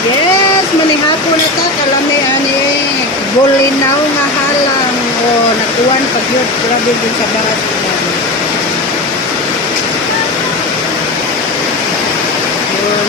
Yes, manihapon na ta kalami ani bulinaw nga halang o nakuan pag yun grabe din sa baras. Yun,